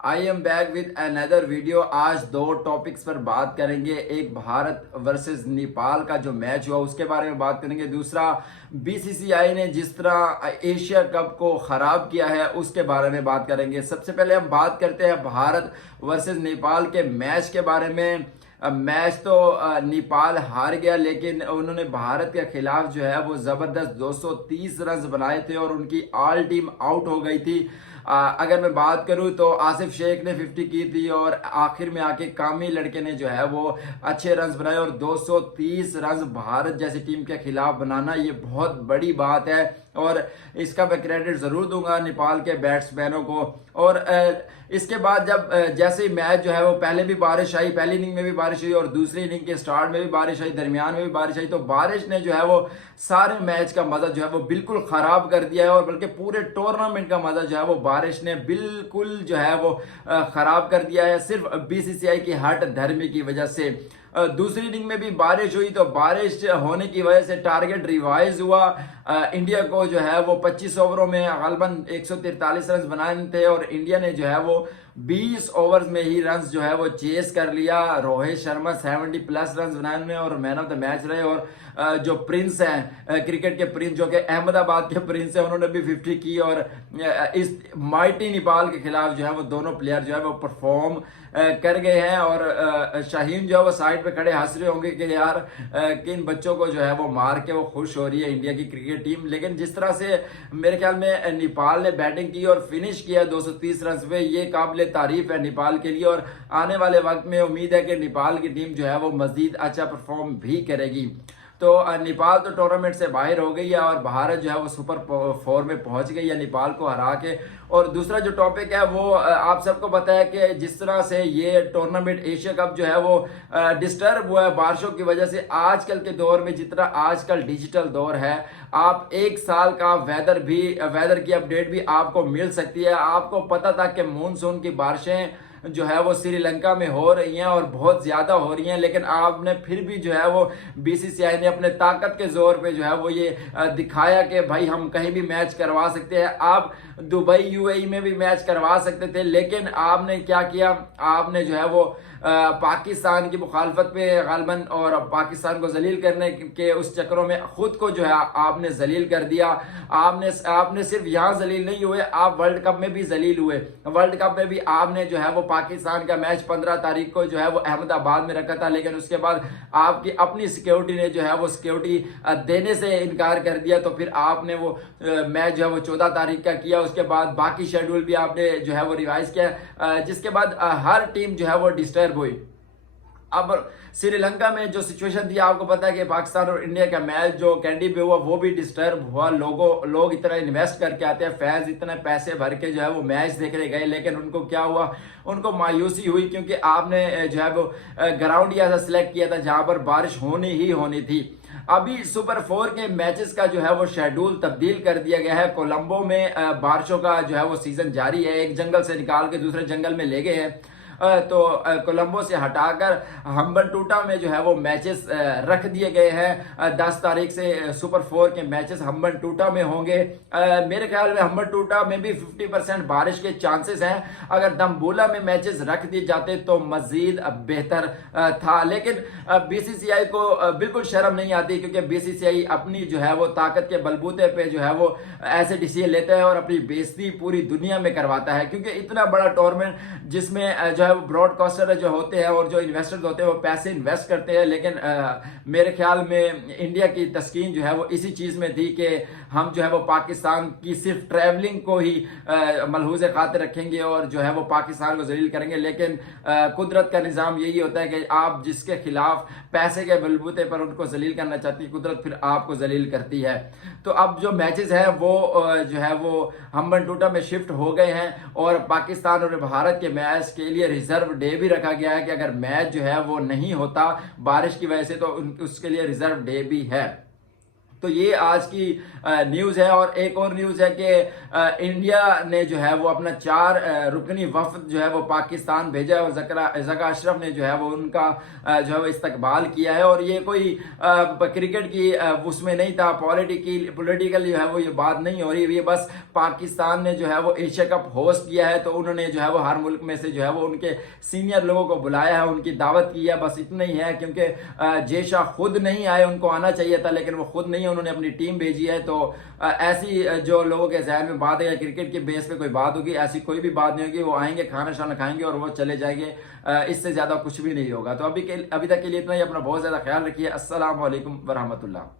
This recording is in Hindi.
I am back with another video. आज दो टॉपिक्स पर बात करेंगे। एक भारत वर्सेस नेपाल का जो मैच हुआ उसके बारे में बात करेंगे। दूसरा बीसीसीआई ने जिस तरह एशिया कप को खराब किया है उसके बारे में बात करेंगे। सबसे पहले हम बात करते हैं भारत वर्सेस नेपाल के मैच के बारे में। मैच तो नेपाल हार गया, लेकिन उन्होंने भारत के खिलाफ जो है वो जबरदस्त 230 रन बनाए थे और उनकी ऑल टीम आउट हो गई थी। अगर मैं बात करूं तो आसिफ शेख ने 50 की थी और आखिर में आके कामी लड़के ने जो है वो अच्छे रन बनाए और 230 रन भारत जैसी टीम के खिलाफ बनाना ये बहुत बड़ी बात है और इसका मैं क्रेडिट जरूर दूंगा नेपाल के बैट्समैनों को। और इसके बाद जब जैसे ही मैच जो है वो पहले भी बारिश आई, पहली इनिंग में भी बारिश हुई और दूसरी इनिंग के स्टार्ट में भी बारिश आई, दरमियान में भी बारिश आई, तो बारिश ने जो है वो सारे मैच का मजा जो है वो बिल्कुल खराब कर दिया है और बल्कि पूरे टूर्नामेंट का मजा जो है वो बारिश ने बिल्कुल जो है वो खराब कर दिया है, सिर्फ बीसीसीआई की हट धर्मी की वजह से। दूसरी इनिंग में भी बारिश हुई तो बारिश होने की वजह से टारगेट रिवाइज हुआ। इंडिया को जो है वो 25 ओवरों में गलबन 143 रन बनाने थे और इंडिया ने जो है वो 20 ओवर्स में ही रन जो है वो चेस कर लिया। रोहित शर्मा 70+ रन बनाए और मैन ऑफ द मैच रहे। और जो प्रिंस हैं, क्रिकेट के प्रिंस जो कि अहमदाबाद के प्रिंस हैं, उन्होंने भी 50 की और इस माइटी नेपाल के खिलाफ जो है वो दोनों प्लेयर जो है वो परफॉर्म कर गए हैं। और शाहीन जो है वो साइड पे खड़े हंस रहे होंगे कि यार किन बच्चों को जो है वो मार के वो खुश हो रही है इंडिया की क्रिकेट टीम। लेकिन जिस तरह से मेरे ख्याल में नेपाल ने बैटिंग की और फिनिश किया 230 रन पे, ये काबिल तारीफ है नेपाल के लिए। और आने वाले वक्त में उम्मीद है कि नेपाल की टीम जो है वो मजीद अच्छा परफॉर्म भी करेगी। तो नेपाल तो टूर्नामेंट से बाहर हो गई है और भारत जो है वो सुपर 4 में पहुंच गई है नेपाल को हरा के। और दूसरा जो टॉपिक है वो आप सबको पता है कि जिस तरह से ये टूर्नामेंट एशिया कप जो है वो डिस्टर्ब हुआ है बारिशों की वजह से। आजकल के दौर में जितना आजकल डिजिटल दौर है, आप एक साल का वेदर की अपडेट भी आपको मिल सकती है। आपको पता था कि मानसून की बारिशें जो है वो श्रीलंका में हो रही हैं और बहुत ज्यादा हो रही हैं, लेकिन आपने फिर भी जो है वो बीसीसीआई ने अपने ताकत के जोर पे जो है वो ये दिखाया कि भाई हम कहीं भी मैच करवा सकते हैं। आप दुबई यूएई में भी मैच करवा सकते थे, लेकिन आपने क्या किया, आपने जो है वो पाकिस्तान की मुखालफत पे गालबन और पाकिस्तान को जलील करने के उस चक्रों में खुद को जो है आपने जलील कर दिया। आपने सिर्फ यहाँ जलील नहीं हुए, आप वर्ल्ड कप में भी जलील हुए। वर्ल्ड कप में भी आपने जो है वो पाकिस्तान का मैच 15 तारीख को जो है वो अहमदाबाद में रखा था, लेकिन उसके बाद आपकी अपनी सिक्योरिटी ने जो है वो सिक्योरिटी देने से इनकार कर दिया। तो फिर आपने वो मैच जो है वो 14 तारीख का किया। उसके बाद बाकी शेड्यूल भी आपने जो है वो रिवाइज किया, जिसके बाद हर टीम जो है वो डिस्टर्ब हुई। अब श्रीलंका में जो सिचुएशन थी, आपको पता है कि पाकिस्तान और इंडिया का मैच जो कैंडी पे हुआ वो भी डिस्टर्ब हुआ। लोग इतना इन्वेस्ट करके आते हैं, फैंस इतने पैसे भर के जो है वो मैच देखने गए, लेकिन उनको क्या हुआ, उनको मायूसी हुई क्योंकि आपने जो है वो ग्राउंड ऐसा सिलेक्ट किया था जहां पर बारिश होनी ही होनी थी। अभी सुपर 4 के मैचेस का जो है वो शेड्यूल तब्दील कर दिया गया है। कोलंबो में बारिशों का जो है वो सीजन जारी है, एक जंगल से निकाल के दूसरे जंगल में ले गए हैं। तो कोलंबो से हटाकर हम्बनटोटा में जो है वो मैचेस रख दिए गए हैं। 10 तारीख से सुपर 4 के मैचेस हम्बनटोटा में होंगे। मेरे ख्याल में हम्बनटोटा में भी 50% बारिश के चांसेस हैं। अगर दम्बोला में मैचेस रख दिए जाते तो मजीद बेहतर था, लेकिन बीसीसीआई को बिल्कुल शर्म नहीं आती क्योंकि बीसीसीआई अपनी जो है वो ताकत के बलबूते पे जो है वो ऐसे डिसीजन लेता है और अपनी बेइज्जती पूरी दुनिया में करवाता है। क्योंकि इतना बड़ा टूर्नामेंट जिसमें जो है वो ब्रॉडकास्टर जो होते हैं और जो इन्वेस्टर्स होते हैं वो पैसे इन्वेस्ट करते हैं, लेकिन मेरे ख्याल में इंडिया की तस्कीन जो है वो इसी चीज में थी कि हम जो है वो पाकिस्तान की सिर्फ ट्रैवलिंग को ही मलहूज़ खातिर रखेंगे और जो है वो पाकिस्तान को जलील करेंगे। लेकिन कुदरत का निज़ाम यही होता है कि आप जिसके खिलाफ पैसे के बलबूते पर उनको जलील करना चाहती है, कुदरत फिर आपको जलील करती है। तो अब जो मैचेस हैं वो जो है वो हम्बनटोटा में शिफ्ट हो गए हैं और पाकिस्तान और भारत के मैच के लिए रिजर्व डे भी रखा गया है कि अगर मैच जो है वो नहीं होता बारिश की वजह से तो उसके लिए रिजर्व डे भी है। तो ये आज की न्यूज़ है। और एक और न्यूज़ है कि इंडिया ने जो है वो अपना 4 रुकनी वफद जो है वो पाकिस्तान भेजा है, और जका अशरफ ने जो है वो उनका जो है वो इस्तकबाल किया है। और ये कोई क्रिकेट की उसमें नहीं था, पॉलिटिकल जो है वो ये बात नहीं हो रही, ये बस पाकिस्तान ने जो है वो एशिया कप होस्ट किया है, तो उन्होंने जो है वो हर मुल्क में से जो है वो उनके सीनियर लोगों को बुलाया है, उनकी दावत की है, बस इतना ही है। क्योंकि जेशा खुद नहीं आए, उनको आना चाहिए था, लेकिन वो खुद नहीं है, उन्होंने अपनी टीम भेजी है। तो ऐसी जो लोगों के जहन में बात है, क्रिकेट के बेस पे कोई बात होगी, ऐसी कोई भी बात नहीं होगी। वो आएंगे, खाना शाना खाएंगे और वो चले जाएंगे, इससे ज्यादा कुछ भी नहीं होगा। तो अभी तक के लिए इतना ही। अपना बहुत ज्यादा ख्याल रखिए। अस्सलाम वालेकुम वरहमतुल्लाह।